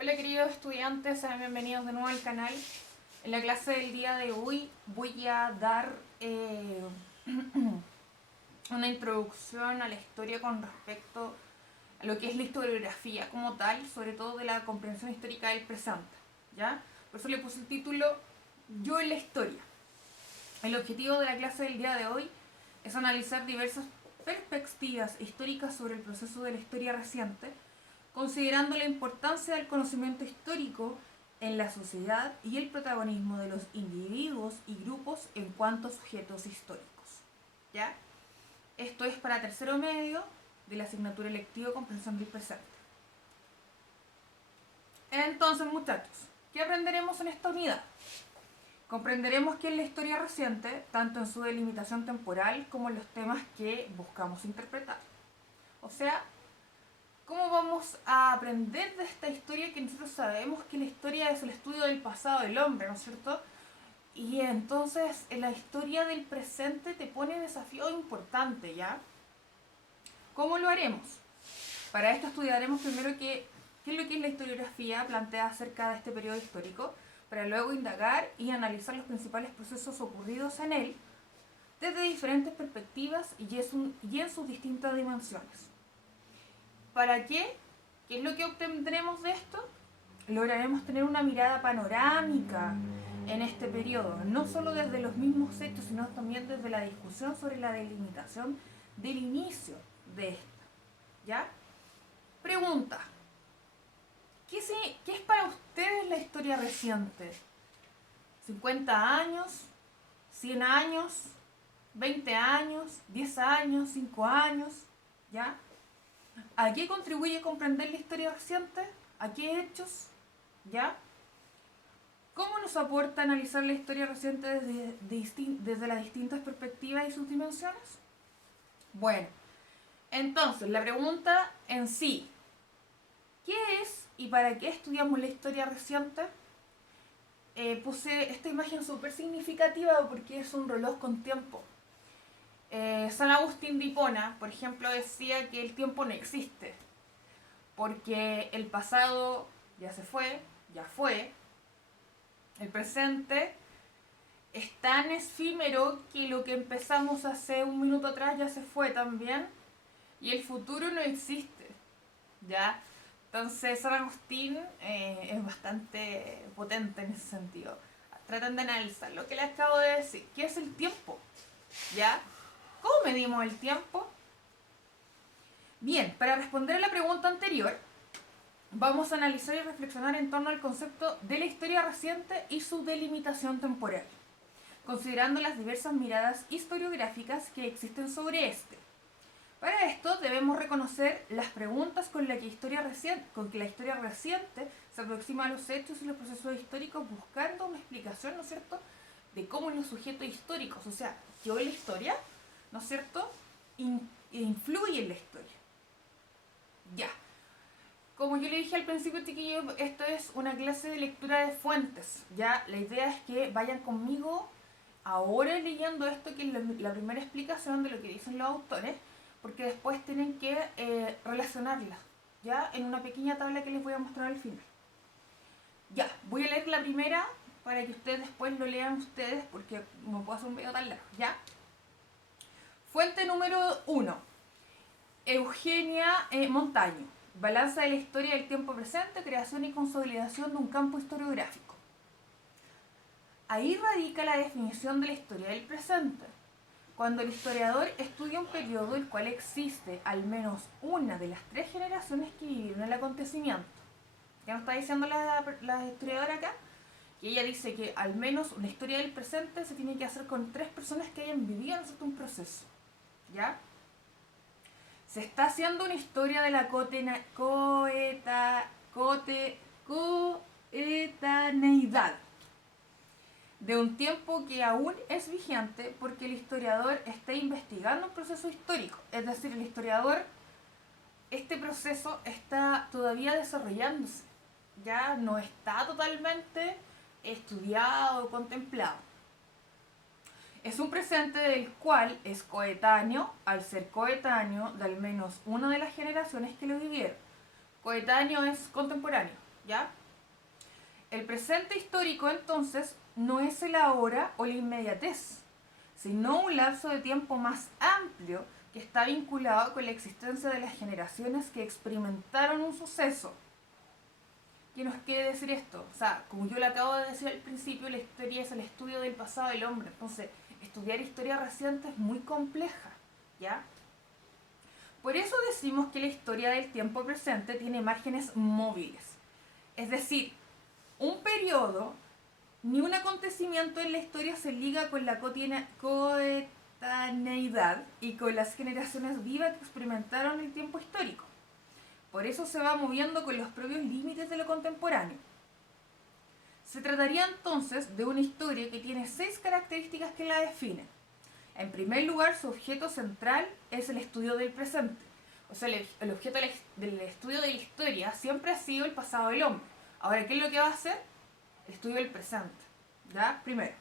Hola queridos estudiantes, sean bienvenidos de nuevo al canal. En la clase del día de hoy voy a dar una introducción a la historia con respecto a lo que es la historiografía como tal, sobre todo de la comprensión histórica del presente, ¿ya? Por eso le puse el título Yo en la historia. El objetivo de la clase del día de hoy es analizar diversas perspectivas históricas sobre el proceso de la historia reciente, considerando la importancia del conocimiento histórico en la sociedad y el protagonismo de los individuos y grupos en cuanto a sujetos históricos. ¿Ya? Esto es para tercero medio de la asignatura electiva Comprensión del Presente. Entonces, muchachos, ¿qué aprenderemos en esta unidad? Comprenderemos que en la historia reciente, tanto en su delimitación temporal como en los temas que buscamos interpretar. O sea, ¿cómo vamos a aprender de esta historia que nosotros sabemos que la historia es el estudio del pasado del hombre, ¿no es cierto? Y entonces en la historia del presente te pone desafío importante, ¿ya? ¿Cómo lo haremos? Para esto estudiaremos primero qué es lo que es la historiografía planteada acerca de este periodo histórico, para luego indagar y analizar los principales procesos ocurridos en él desde diferentes perspectivas y en sus distintas dimensiones. ¿Para qué? ¿Qué es lo que obtendremos de esto? Lograremos tener una mirada panorámica en este periodo, no solo desde los mismos hechos, sino también desde la discusión sobre la delimitación del inicio de esta. ¿Ya? Pregunta. ¿Qué es para ustedes la historia reciente? ¿50 años? ¿100 años? ¿20 años? ¿10 años? ¿5 años? ¿Ya? ¿A qué contribuye comprender la historia reciente? ¿A qué hechos? ¿Ya? ¿Cómo nos aporta analizar la historia reciente desde las distintas perspectivas y sus dimensiones? Bueno, entonces la pregunta en sí, ¿qué es y para qué estudiamos la historia reciente? Puse esta imagen súper significativa porque es un reloj con tiempo. San Agustín de Hipona, por ejemplo, decía que el tiempo no existe, porque el pasado ya se fue, ya fue, el presente es tan efímero que lo que empezamos hace un minuto atrás ya se fue también, y el futuro no existe, ¿ya? Entonces San Agustín es bastante potente en ese sentido. Tratan de analizar lo que les acabo de decir. ¿Qué es el tiempo? ¿Ya? ¿Cómo medimos el tiempo? Bien, para responder a la pregunta anterior, vamos a analizar y reflexionar en torno al concepto de la historia reciente y su delimitación temporal, considerando las diversas miradas historiográficas que existen sobre este. Para esto debemos reconocer las preguntas con que la historia reciente se aproxima a los hechos y los procesos históricos buscando una explicación, ¿no es cierto?, de cómo los sujetos históricos, o sea, que hoy la historia, ¿no es cierto?, influye en la historia. Ya. Como yo le dije al principio, chiquillos, esto es una clase de lectura de fuentes. Ya, la idea es que vayan conmigo ahora leyendo esto, que es la primera explicación de lo que dicen los autores, porque después tienen que relacionarlas, ya, en una pequeña tabla que les voy a mostrar al final. Ya, voy a leer la primera para que ustedes después lo lean ustedes, porque no puedo hacer un video tan largo, ¿ya? Fuente número 1. Eugenia Montaño. Balanza de la historia del tiempo presente, creación y consolidación de un campo historiográfico. Ahí radica la definición de la historia del presente. Cuando el historiador estudia un periodo el cual existe al menos una de las tres generaciones que vivieron el acontecimiento. ¿Qué nos está diciendo la historiadora acá? Que ella dice que al menos una historia del presente se tiene que hacer con tres personas que hayan vivido en un proceso. ¿Ya? Se está haciendo una historia de la coetaneidad, de un tiempo que aún es vigente porque el historiador está investigando un proceso histórico. Es decir, el historiador, este proceso está todavía desarrollándose, ya no está totalmente estudiado o contemplado. Es un presente del cual es coetáneo, al ser coetáneo de al menos una de las generaciones que lo vivieron. Coetáneo es contemporáneo, ¿ya? El presente histórico, entonces, no es el ahora o la inmediatez, sino un lapso de tiempo más amplio que está vinculado con la existencia de las generaciones que experimentaron un suceso. ¿Qué nos quiere decir esto? O sea, como yo le acabo de decir al principio, la historia es el estudio del pasado del hombre. Entonces, estudiar historia reciente es muy compleja, ¿ya? Por eso decimos que la historia del tiempo presente tiene márgenes móviles. Es decir, un periodo ni un acontecimiento en la historia se liga con la coetaneidad y con las generaciones vivas que experimentaron el tiempo histórico. Por eso se va moviendo con los propios límites de lo contemporáneo. Se trataría entonces de una historia que tiene 6 características que la definen. En primer lugar, su objeto central es el estudio del presente. O sea, el objeto del estudio de la historia siempre ha sido el pasado del hombre. Ahora, ¿qué es lo que va a hacer? El estudio del presente. ¿Ya? Primero.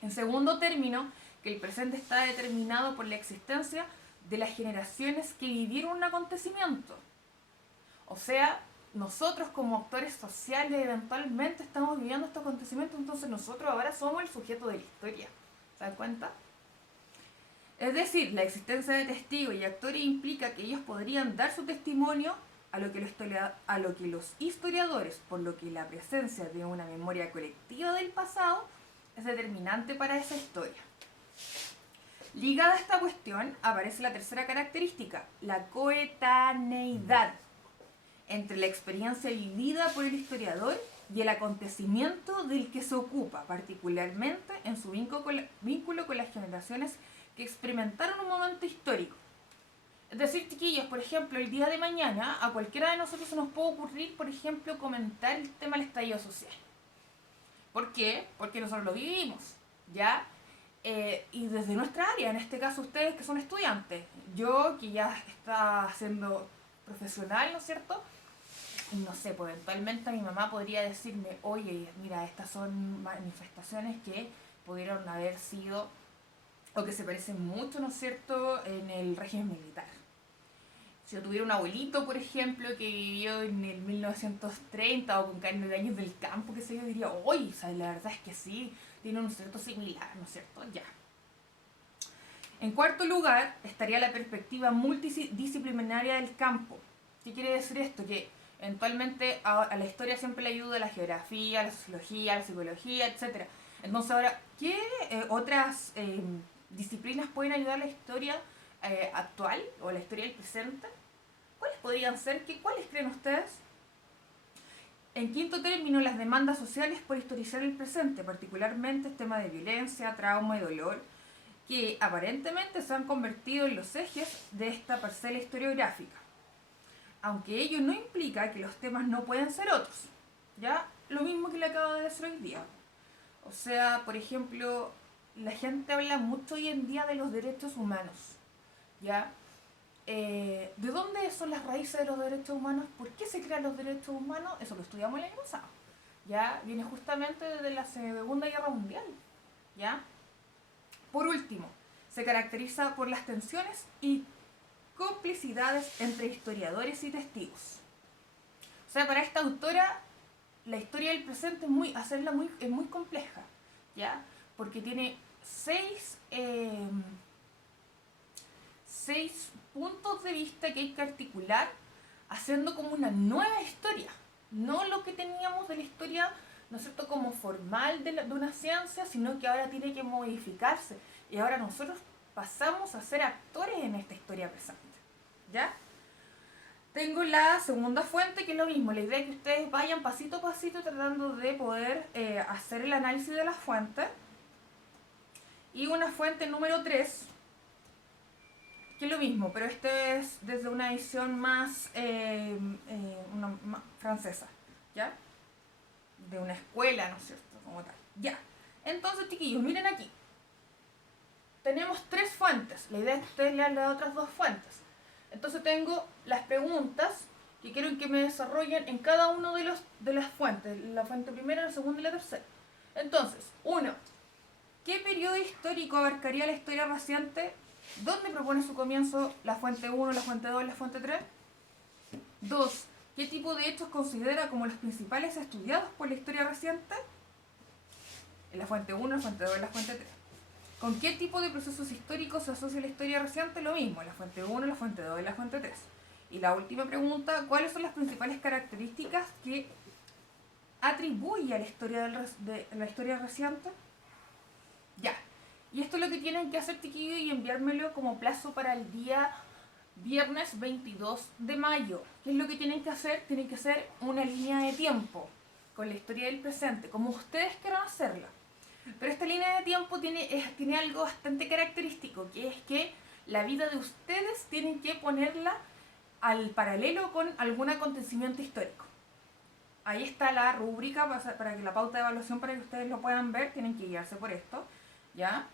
En segundo término, que el presente está determinado por la existencia de las generaciones que vivieron un acontecimiento. O sea, nosotros como actores sociales eventualmente estamos viviendo este acontecimiento, entonces nosotros ahora somos el sujeto de la historia. ¿Se dan cuenta? Es decir, la existencia de testigos y actores implica que ellos podrían dar su testimonio a lo que los historiadores, por lo que la presencia de una memoria colectiva del pasado es determinante para esa historia. Ligada a esta cuestión aparece la tercera característica, la coetaneidad entre la experiencia vivida por el historiador y el acontecimiento del que se ocupa, particularmente en su vínculo con las generaciones que experimentaron un momento histórico. Es decir, chiquillos, por ejemplo, el día de mañana a cualquiera de nosotros se nos puede ocurrir, por ejemplo, comentar el tema del estallido social. ¿Por qué? Porque nosotros lo vivimos, ¿ya? Y desde nuestra área, en este caso ustedes que son estudiantes, yo que ya está siendo profesional, ¿no es cierto? No sé, pues eventualmente mi mamá podría decirme, oye, mira, estas son manifestaciones que pudieron haber sido o que se parecen mucho, ¿no es cierto?, en el régimen militar. Si yo tuviera un abuelito, por ejemplo, que vivió en el 1930 o con carne de años del campo, que sé yo, diría, oye, o sea, la verdad es que sí, tiene un cierto similar, ¿no es cierto? Ya. En cuarto lugar, estaría la perspectiva multidisciplinaria del campo. ¿Qué quiere decir esto? Que eventualmente a la historia siempre le ayuda la geografía, la sociología, la psicología, etc. Entonces ahora, ¿qué otras disciplinas pueden ayudar a la historia actual o a la historia del presente? ¿Cuáles podrían ser? ¿Cuáles creen ustedes? En quinto término, las demandas sociales por historizar el presente, particularmente el tema de violencia, trauma y dolor, que aparentemente se han convertido en los ejes de esta parcela historiográfica. Aunque ello no implica que los temas no pueden ser otros. ¿Ya? Lo mismo que le acabo de decir hoy día. O sea, por ejemplo, la gente habla mucho hoy en día de los derechos humanos. ¿Ya? ¿De dónde son las raíces de los derechos humanos? ¿Por qué se crean los derechos humanos? Eso lo estudiamos el año pasado. ¿Ya? Viene justamente desde la Segunda Guerra Mundial. ¿Ya? Por último, se caracteriza por las tensiones y complicidades entre historiadores y testigos. O sea, para esta autora, la historia del presente es muy compleja, ¿ya? Porque tiene 6 puntos de vista que hay que articular, haciendo como una nueva historia. No lo que teníamos de la historia, ¿no es cierto?, como formal de una ciencia, sino que ahora tiene que modificarse. Y ahora nosotros pasamos a ser actores en esta historia presente. ¿Ya? Tengo la segunda fuente, que es lo mismo. La idea es que ustedes vayan pasito a pasito tratando de poder hacer el análisis de las fuentes. Y una fuente número 3, que es lo mismo, pero este es desde una edición más francesa, ¿ya? De una escuela, ¿no es cierto? Como tal. Ya. Entonces, chiquillos, miren aquí. Tenemos 3 fuentes. La idea es que ustedes lean las otras 2 fuentes. Entonces tengo las preguntas que quiero que me desarrollen en cada uno de las fuentes. La fuente primera, la segunda y la tercera. Entonces, 1. ¿Qué periodo histórico abarcaría la historia reciente? ¿Dónde propone su comienzo la fuente 1, la fuente 2 y la fuente 3? 2. ¿Qué tipo de hechos considera como los principales estudiados por la historia reciente? En la fuente 1, la fuente 2 y la fuente 3. ¿Con qué tipo de procesos históricos se asocia la historia reciente? Lo mismo, la fuente 1, la fuente 2 y la fuente 3. Y la última pregunta, ¿cuáles son las principales características que atribuye a la historia, de la historia reciente? Ya. Y esto es lo que tienen que hacer, chiquillos, y enviármelo como plazo para el día viernes 22 de mayo. ¿Qué es lo que tienen que hacer? Tienen que hacer una línea de tiempo con la historia del presente, como ustedes quieran hacerla. Pero esta línea de tiempo tiene algo bastante característico, que es que la vida de ustedes tienen que ponerla al paralelo con algún acontecimiento histórico. Ahí está la rúbrica para que la pauta de evaluación, para que ustedes lo puedan ver, tienen que guiarse por esto, ¿ya?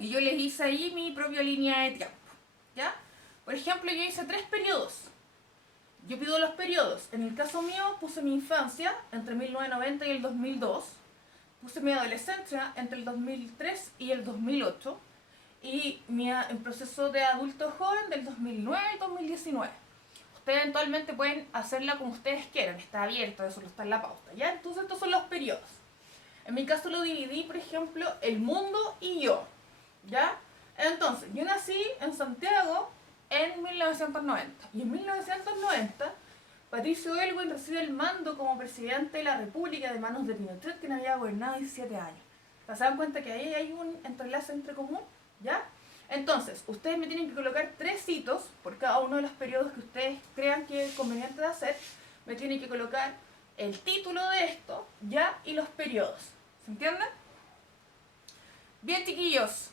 Y yo les hice ahí mi propia línea de tiempo, ¿ya? Por ejemplo, yo hice 3 periodos. Yo pido los periodos. En el caso mío puse mi infancia entre 1990 y el 2002. Puse mi adolescencia entre el 2003 y el 2008. Y el proceso de adulto joven del 2009 al 2019. Ustedes eventualmente pueden hacerla como ustedes quieran. Está abierto, eso no está en la pauta, ¿ya? Entonces estos son los periodos. En mi caso lo dividí, por ejemplo, el mundo y yo, ¿ya? Entonces, yo nací en Santiago en 1990. Y en 1990, Patricio Aylwin recibe el mando como presidente de la República de manos de Pinochet, quien había gobernado 17 años. ¿Se dan cuenta que ahí hay un entrelace entre común? ¿Ya? Entonces, ustedes me tienen que colocar 3 hitos por cada uno de los periodos que ustedes crean que es conveniente de hacer. Me tienen que colocar el título de esto, ¿ya? Y los periodos. ¿Se entiende? Bien, chiquillos.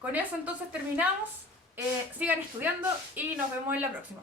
Con eso entonces terminamos. Sigan estudiando y nos vemos en la próxima.